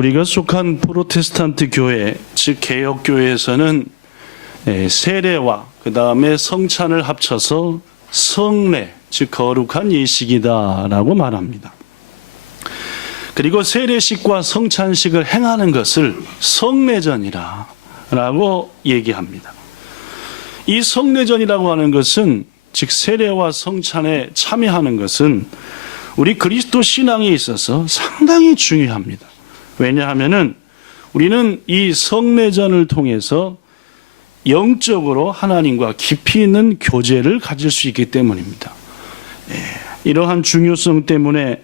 우리가 속한 프로테스탄트 교회, 즉 개혁교회에서는 세례와 그 다음에 성찬을 합쳐서 성례, 즉 거룩한 예식이다라고 말합니다. 그리고 세례식과 성찬식을 행하는 것을 성례전이라고 얘기합니다. 이 성례전이라고 하는 것은, 즉 세례와 성찬에 참여하는 것은 우리 그리스도 신앙에 있어서 상당히 중요합니다. 왜냐하면은 우리는 이 성례전을 통해서 영적으로 하나님과 깊이 있는 교제를 가질 수 있기 때문입니다. 이러한 중요성 때문에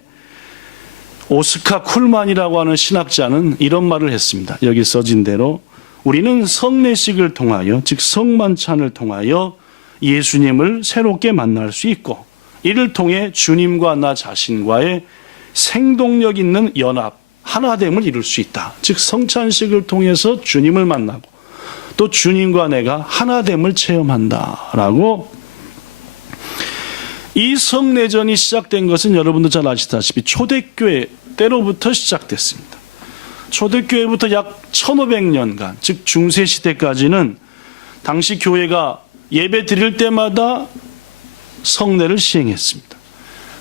오스카 쿨만이라고 하는 신학자는 이런 말을 했습니다. 여기 써진 대로 우리는 성례식을 통하여, 즉 성만찬을 통하여 예수님을 새롭게 만날 수 있고, 이를 통해 주님과 나 자신과의 생동력 있는 연합, 하나됨을 이룰 수 있다. 즉 성찬식을 통해서 주님을 만나고 또 주님과 내가 하나됨을 체험한다라고. 이 성례전이 시작된 것은 여러분도 잘 아시다시피 초대교회 때로부터 시작됐습니다. 초대교회부터 약 1500년간, 즉 중세시대까지는 당시 교회가 예배 드릴 때마다 성례를 시행했습니다.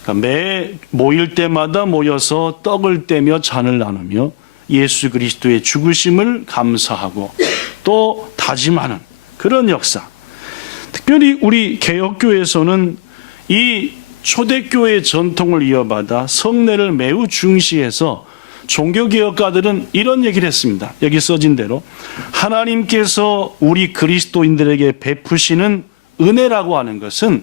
그러니까 매 모일 때마다 모여서 떡을 떼며 잔을 나누며 예수 그리스도의 죽으심을 감사하고 또 다짐하는 그런 역사. 특별히 우리 개혁교회에서는 이 초대교회의 전통을 이어받아 성례를 매우 중시해서 종교개혁가들은 이런 얘기를 했습니다. 여기 써진 대로 하나님께서 우리 그리스도인들에게 베푸시는 은혜라고 하는 것은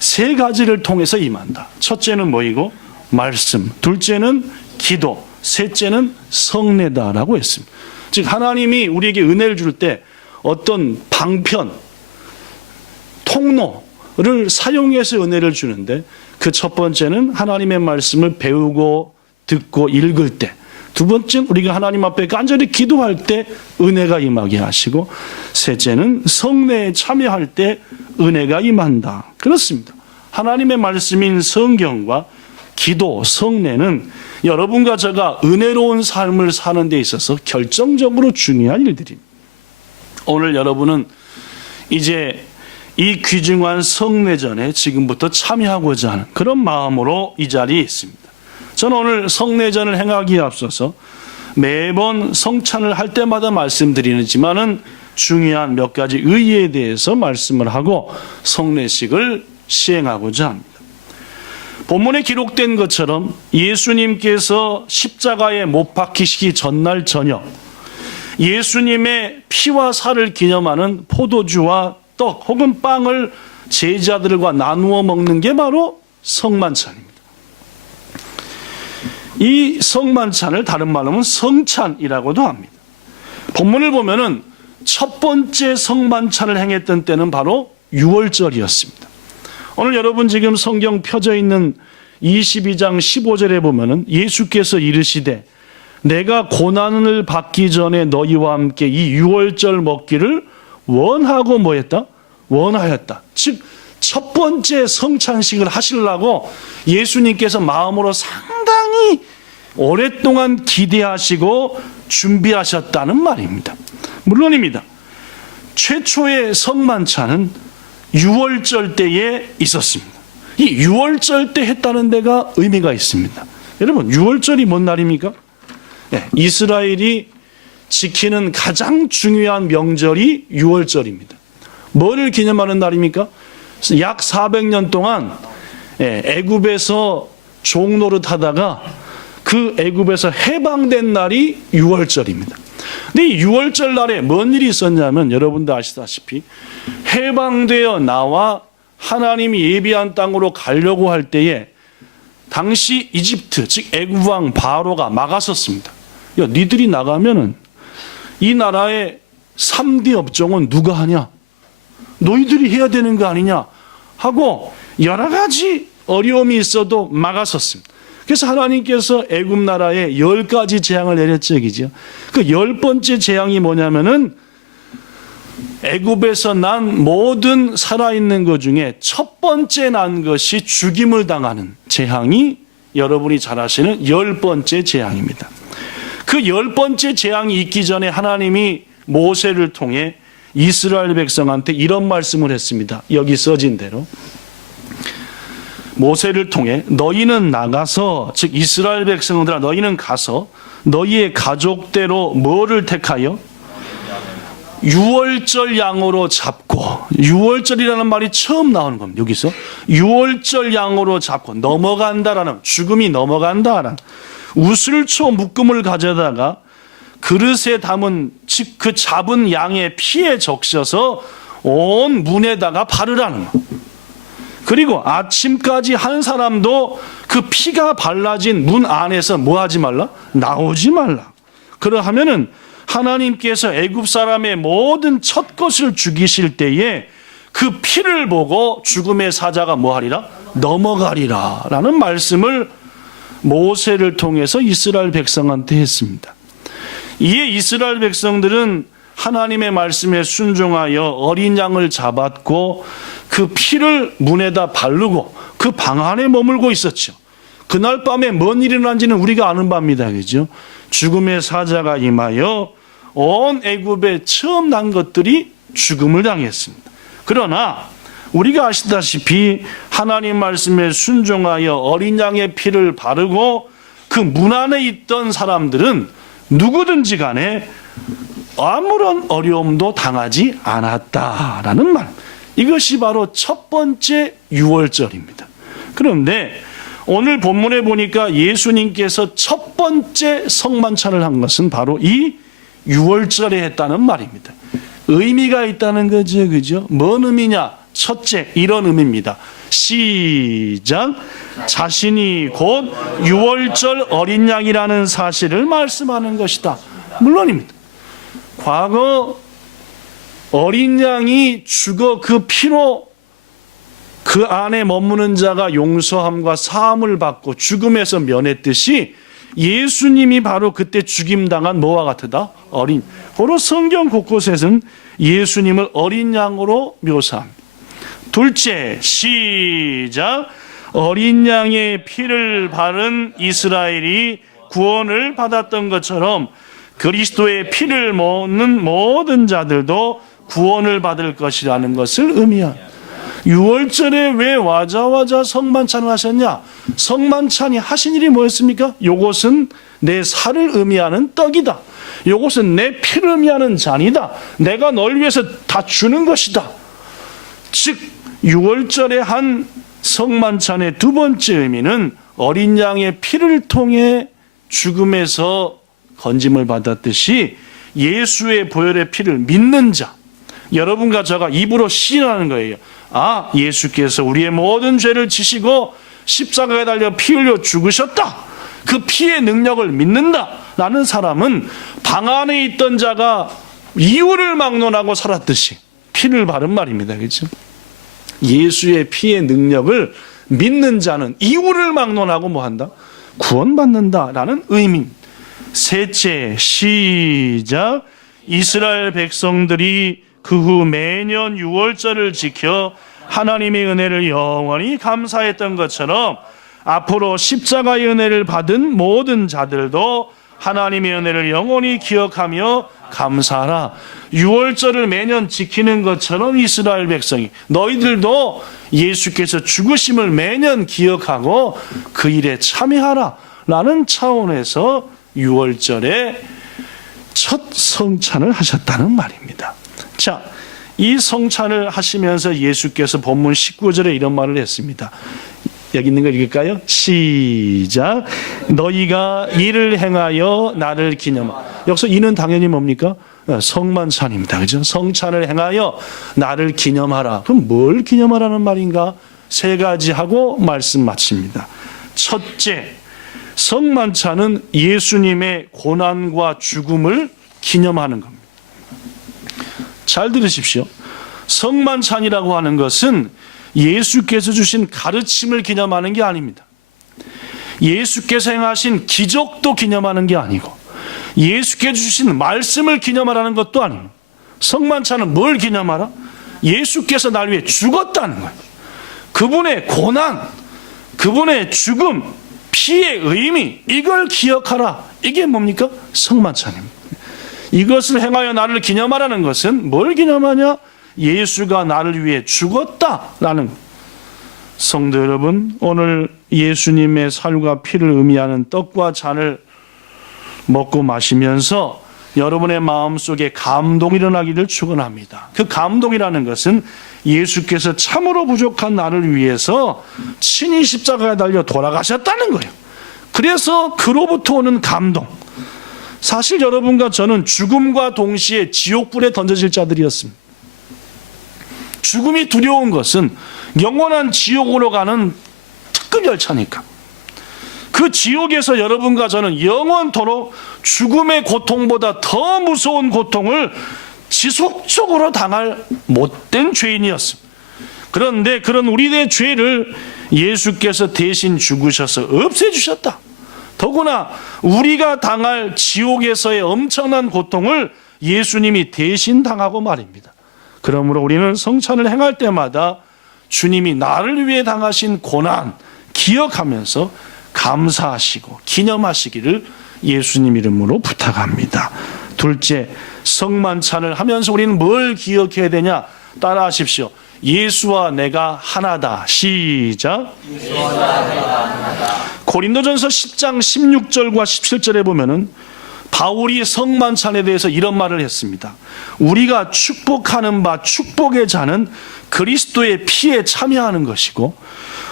세 가지를 통해서 임한다. 첫째는 뭐이고? 말씀. 둘째는 기도. 셋째는 성례다라고 했습니다. 즉 하나님이 우리에게 은혜를 줄 때 어떤 방편, 통로를 사용해서 은혜를 주는데, 그 첫 번째는 하나님의 말씀을 배우고 듣고 읽을 때, 두 번째는 우리가 하나님 앞에 간절히 기도할 때 은혜가 임하게 하시고, 셋째는 성례에 참여할 때 은혜가 임한다. 그렇습니다. 하나님의 말씀인 성경과 기도, 성례는 여러분과 제가 은혜로운 삶을 사는 데 있어서 결정적으로 중요한 일들입니다. 오늘 여러분은 이제 이 귀중한 성례전에 지금부터 참여하고자 하는 그런 마음으로 이 자리에 있습니다. 저는 오늘 성례전을 행하기에 앞서서 매번 성찬을 할 때마다 말씀드리지만은 중요한 몇 가지 의의에 대해서 말씀을 하고 성례식을 시행하고자 합니다. 본문에 기록된 것처럼 예수님께서 십자가에 못 박히시기 전날 저녁, 예수님의 피와 살을 기념하는 포도주와 떡 혹은 빵을 제자들과 나누어 먹는 게 바로 성만찬입니다. 이 성만찬을 다른 말로 하면 성찬이라고도 합니다. 본문을 보면은 첫 번째 성만찬을 행했던 때는 바로 유월절이었습니다. 오늘 여러분 지금 성경 펴져 있는 22장 15절에 보면은 예수께서 이르시되 내가 고난을 받기 전에 너희와 함께 이 유월절 먹기를 원하고 뭐했다? 원하였다. 즉 첫 번째 성찬식을 하시려고 예수님께서 마음으로 상당히 오랫동안 기대하시고 준비하셨다는 말입니다. 물론입니다. 최초의 성만찬은 유월절 때에 있었습니다. 이 유월절 때 했다는 데가 의미가 있습니다. 여러분, 유월절이 뭔 날입니까? 네, 이스라엘이 지키는 가장 중요한 명절이 유월절입니다. 뭐를 기념하는 날입니까? 약 400년 동안 애굽에서 종노릇 하다가 그 애굽에서 해방된 날이 유월절입니다. 근데 이 유월절 날에 뭔 일이 있었냐면 여러분도 아시다시피 해방되어 나와 하나님이 예비한 땅으로 가려고 할 때에 당시 이집트 즉 애굽 왕 바로가 막았었습니다. 야, 니들이 나가면은 이 나라의 3대 업종은 누가 하냐? 너희들이 해야 되는 거 아니냐? 하고 여러 가지 어려움이 있어도 막았었습니다. 그래서 하나님께서 애굽 나라에 10가지 재앙을 내렸죠. 그 10번째 재앙이 뭐냐면은 애굽에서 난 모든 살아있는 것 중에 첫 번째 난 것이 죽임을 당하는 재앙이 여러분이 잘 아시는 10번째 재앙입니다. 그 10번째 재앙이 있기 전에 하나님이 모세를 통해 이스라엘 백성한테 이런 말씀을 했습니다. 여기 써진 대로 모세를 통해 너희는 나가서, 즉 이스라엘 백성들아 너희는 가서 너희의 가족대로 뭐를 택하여 유월절 양으로 잡고, 유월절이라는 말이 처음 나오는 겁니다. 여기서 유월절 양으로 잡고, 넘어간다라는, 죽음이 넘어간다라는, 우슬초 묶음을 가져다가 그릇에 담은, 즉 그 잡은 양의 피에 적셔서 온 문에다가 바르라는 거. 그리고 아침까지 한 사람도 그 피가 발라진 문 안에서 뭐 하지 말라? 나오지 말라. 그러하면은 하나님께서 애굽 사람의 모든 첫 것을 죽이실 때에 그 피를 보고 죽음의 사자가 뭐 하리라? 넘어가리라 라는 말씀을 모세를 통해서 이스라엘 백성한테 했습니다. 이에 이스라엘 백성들은 하나님의 말씀에 순종하여 어린 양을 잡았고 그 피를 문에다 바르고 그 방 안에 머물고 있었죠. 그날 밤에 뭔 일이 일어난지는 우리가 아는 바입니다. 그죠? 죽음의 사자가 임하여 온 애굽에 처음 난 것들이 죽음을 당했습니다. 그러나 우리가 아시다시피 하나님 말씀에 순종하여 어린 양의 피를 바르고 그 문 안에 있던 사람들은 누구든지 간에 아무런 어려움도 당하지 않았다라는 말. 이것이 바로 첫 번째 유월절입니다. 그런데 오늘 본문에 보니까 예수님께서 첫 번째 성만찬을 한 것은 바로 이 유월절에 했다는 말입니다. 의미가 있다는 거죠. 그죠? 뭔 의미냐? 첫째, 이런 의미입니다. 시작. 자신이 곧 유월절 어린 양이라는 사실을 말씀하는 것이다. 물론입니다. 과거 어린 양이 죽어 그 피로 그 안에 머무는 자가 용서함과 사함을 받고 죽음에서 면했듯이 예수님이 바로 그때 죽임당한 뭐와 같으다? 어린. 바로 성경 곳곳에서는 예수님을 어린 양으로 묘사합니다. 둘째, 시작. 어린 양의 피를 바른 이스라엘이 구원을 받았던 것처럼 그리스도의 피를 먹는 모든 자들도 구원을 받을 것이라는 것을 의미합니다. 유월절에 왜 와자와자 성만찬을 하셨냐? 성만찬이 하신 일이 뭐였습니까? 요것은 내 살을 의미하는 떡이다. 요것은 내 피를 의미하는 잔이다. 내가 널 위해서 다 주는 것이다. 즉 유월절에 한 성만찬의 두 번째 의미는 어린 양의 피를 통해 죽음에서 건짐을 받았듯이 예수의 보혈의 피를 믿는 자, 여러분과 저가 입으로 시인하는 거예요. 아, 예수께서 우리의 모든 죄를 지시고 십자가에 달려 피 흘려 죽으셨다. 그 피의 능력을 믿는다 라는 사람은 방 안에 있던 자가 이유를 막론하고 살았듯이 피를 바른 말입니다. 그렇죠? 예수의 피의 능력을 믿는 자는 이유를 막론하고 뭐한다? 구원받는다라는 의미입니다. 셋째, 시작. 이스라엘 백성들이 그 후 매년 유월절을 지켜 하나님의 은혜를 영원히 감사했던 것처럼 앞으로 십자가의 은혜를 받은 모든 자들도 하나님의 은혜를 영원히 기억하며 감사하라. 유월절을 매년 지키는 것처럼 이스라엘 백성이 너희들도 예수께서 죽으심을 매년 기억하고 그 일에 참여하라 라는 차원에서 유월절에 첫 성찬을 하셨다는 말입니다. 자, 이 성찬을 하시면서 예수께서 본문 19절에 이런 말을 했습니다. 여기 있는 거 읽을까요? 시작. 너희가 이를 행하여 나를 기념하라. 여기서 이는 당연히 뭡니까? 성만찬입니다. 그죠? 성찬을 행하여 나를 기념하라. 그럼 뭘 기념하라는 말인가? 세 가지 하고 말씀 마칩니다. 첫째, 성만찬은 예수님의 고난과 죽음을 기념하는 겁니다. 잘 들으십시오. 성만찬이라고 하는 것은 예수께서 주신 가르침을 기념하는 게 아닙니다. 예수께서 행하신 기적도 기념하는 게 아니고 예수께서 주신 말씀을 기념하라는 것도 아닙니다. 성만찬은 뭘 기념하라? 예수께서 날 위해 죽었다는 거예요. 그분의 고난, 그분의 죽음, 피의 의미, 이걸 기억하라. 이게 뭡니까? 성만찬입니다. 이것을 행하여 나를 기념하라는 것은 뭘 기념하냐? 예수가 나를 위해 죽었다라는. 성도 여러분, 오늘 예수님의 살과 피를 의미하는 떡과 잔을 먹고 마시면서 여러분의 마음속에 감동이 일어나기를 축원합니다. 그 감동이라는 것은 예수께서 참으로 부족한 나를 위해서 친히 십자가에 달려 돌아가셨다는 거예요. 그래서 그로부터 오는 감동. 사실 여러분과 저는 죽음과 동시에 지옥불에 던져질 자들이었습니다. 죽음이 두려운 것은 영원한 지옥으로 가는 특급 열차니까. 그 지옥에서 여러분과 저는 영원토록 죽음의 고통보다 더 무서운 고통을 지속적으로 당할 못된 죄인이었습니다. 그런데 그런 우리의 죄를 예수께서 대신 죽으셔서 없애주셨다. 더구나 우리가 당할 지옥에서의 엄청난 고통을 예수님이 대신 당하고 말입니다. 그러므로 우리는 성찬을 행할 때마다 주님이 나를 위해 당하신 고난 기억하면서 감사하시고 기념하시기를 예수님 이름으로 부탁합니다. 둘째, 성만찬을 하면서 우리는 뭘 기억해야 되냐? 따라하십시오. 예수와 내가 하나다. 시작. 예수와 내가 하나다. 고린도전서 10장 16절과 17절에 보면은 바울이 성만찬에 대해서 이런 말을 했습니다. 우리가 축복하는 바 축복의 잔은 그리스도의 피에 참여하는 것이고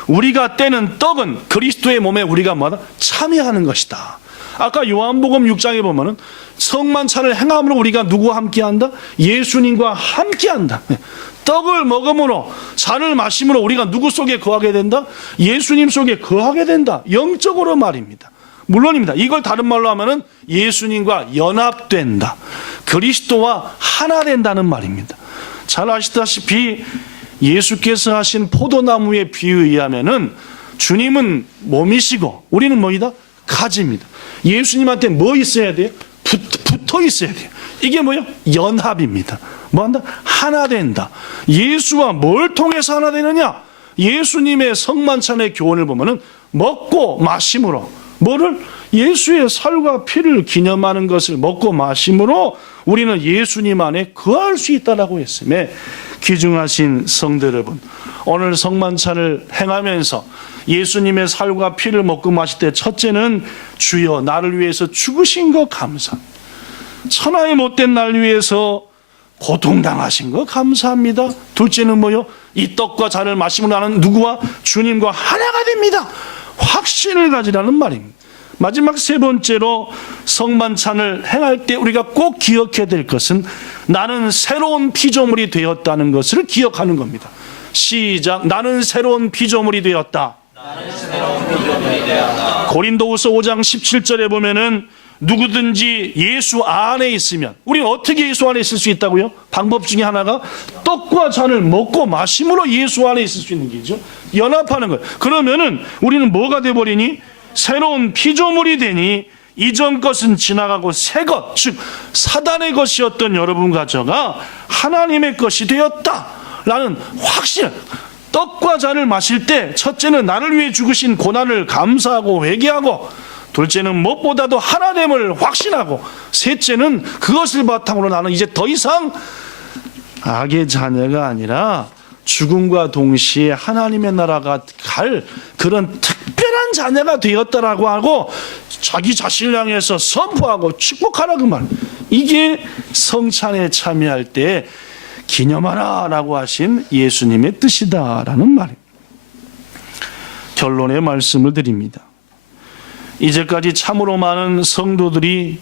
우리가 떼는 떡은 그리스도의 몸에 우리가 뭐다? 참여하는 것이다. 아까 요한복음 6장에 보면은 성만찬을 행함으로 우리가 누구와 함께한다? 예수님과 함께한다. 떡을 먹음으로 잔을 마심으로 우리가 누구 속에 거하게 된다? 예수님 속에 거하게 된다. 영적으로 말입니다. 물론입니다. 이걸 다른 말로 하면은 예수님과 연합된다. 그리스도와 하나 된다는 말입니다. 잘 아시다시피 예수께서 하신 포도나무의 비유에 의하면은 주님은 몸이시고 우리는 뭐이다? 가지입니다. 예수님한테 뭐 있어야 돼요? 붙어 있어야 돼요. 이게 뭐예요? 연합입니다. 뭐 한다? 하나 된다. 예수와 뭘 통해서 하나 되느냐? 예수님의 성만찬의 교훈을 보면은 먹고 마심으로 뭐를? 예수의 살과 피를 기념하는 것을 먹고 마심으로 우리는 예수님 안에 거할 수 있다라고 했음에 귀중하신 성도 여러분, 오늘 성만찬을 행하면서 예수님의 살과 피를 먹고 마실 때 첫째는 주여 나를 위해서 죽으신 것 감사합니다. 천하의 못된 날 위해서 고통당하신 것 감사합니다. 둘째는 뭐요? 이 떡과 잔을 마시고 나는 누구와? 주님과 하나가 됩니다. 확신을 가지라는 말입니다. 마지막 세 번째로 성만찬을 행할 때 우리가 꼭 기억해야 될 것은 나는 새로운 피조물이 되었다는 것을 기억하는 겁니다. 시작. 나는 새로운 피조물이 되었다. 나는 새로운 피조물이 되었다. 고린도후서 5장 17절에 보면은 누구든지 예수 안에 있으면, 우리는 어떻게 예수 안에 있을 수 있다고요? 방법 중에 하나가 떡과 잔을 먹고 마심으로 예수 안에 있을 수 있는 게죠. 연합하는 거예요. 그러면은 우리는 뭐가 돼버리니? 새로운 피조물이 되니 이전 것은 지나가고 새 것, 즉 사단의 것이었던 여러분과 저가 하나님의 것이 되었다라는 확신. 떡과 잔을 마실 때 첫째는 나를 위해 죽으신 고난을 감사하고 회개하고, 둘째는 무엇보다도 하나됨을 확신하고, 셋째는 그것을 바탕으로 나는 이제 더 이상 악의 자녀가 아니라 죽음과 동시에 하나님의 나라가 갈 그런 특별한 자녀가 되었다라고 하고 자기 자신을 향해서 선포하고 축복하라 그 말. 이게 성찬에 참여할 때 기념하라라고 하신 예수님의 뜻이다라는 말입니다. 결론의 말씀을 드립니다. 이제까지 참으로 많은 성도들이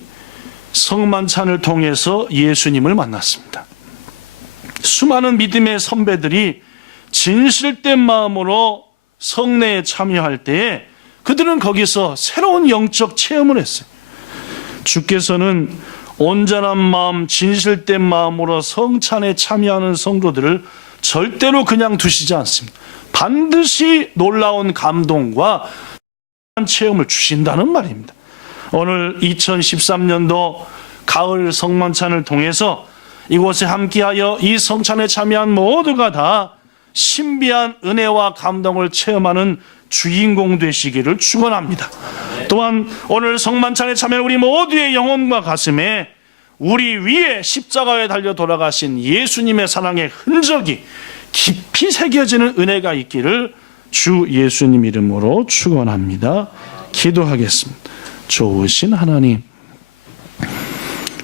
성만찬을 통해서 예수님을 만났습니다. 수많은 믿음의 선배들이 진실된 마음으로 성례에 참여할 때에 그들은 거기서 새로운 영적 체험을 했어요. 주께서는 온전한 마음, 진실된 마음으로 성찬에 참여하는 성도들을 절대로 그냥 두시지 않습니다. 반드시 놀라운 감동과 체험을 주신다는 말입니다. 오늘 2013년도 가을 성만찬을 통해서 이곳에 함께하여 이 성찬에 참여한 모두가 다 신비한 은혜와 감동을 체험하는 주인공 되시기를 축원합니다. 또한 오늘 성만찬에 참여한 우리 모두의 영혼과 가슴에 우리 위에 십자가에 달려 돌아가신 예수님의 사랑의 흔적이 깊이 새겨지는 은혜가 있기를 주 예수님 이름으로 축원합니다. 기도하겠습니다. 좋으신 하나님,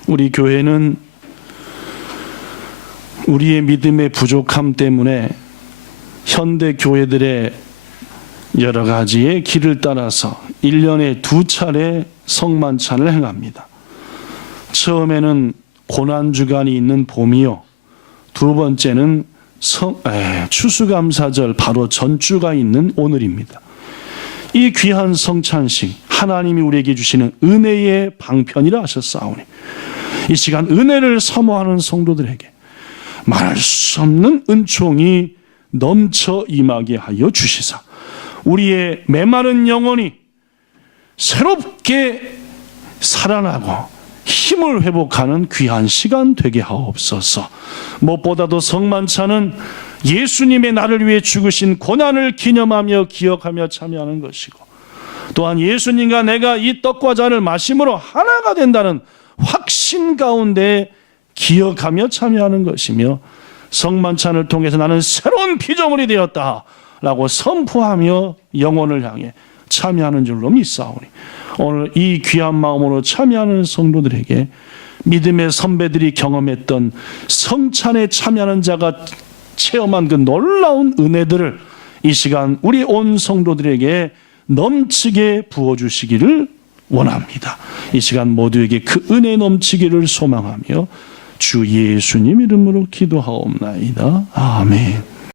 우리 교회는 우리의 믿음의 부족함 때문에 현대 교회들의 여러 가지의 길을 따라서 1년에 2차례 성만찬을 행합니다. 처음에는 고난주간이 있는 봄이요, 두 번째는 추수감사절 바로 전주가 있는 오늘입니다. 이 귀한 성찬식, 하나님이 우리에게 주시는 은혜의 방편이라 하셨사오니 이 시간 은혜를 사모하는 성도들에게 말할 수 없는 은총이 넘쳐 임하게 하여 주시사 우리의 메마른 영혼이 새롭게 살아나고 힘을 회복하는 귀한 시간 되게 하옵소서. 무엇보다도 성만찬은 예수님의 나를 위해 죽으신 고난을 기념하며 기억하며 참여하는 것이고, 또한 예수님과 내가 이 떡과 잔을 마심으로 하나가 된다는 확신 가운데 기억하며 참여하는 것이며, 성만찬을 통해서 나는 새로운 피조물이 되었다라고 선포하며 영혼을 향해 참여하는 줄로 믿사오니, 오늘 이 귀한 마음으로 참여하는 성도들에게 믿음의 선배들이 경험했던 성찬에 참여하는 자가 체험한 그 놀라운 은혜들을 이 시간 우리 온 성도들에게 넘치게 부어주시기를 원합니다. 이 시간 모두에게 그 은혜 넘치기를 소망하며 주 예수님 이름으로 기도하옵나이다. 아멘.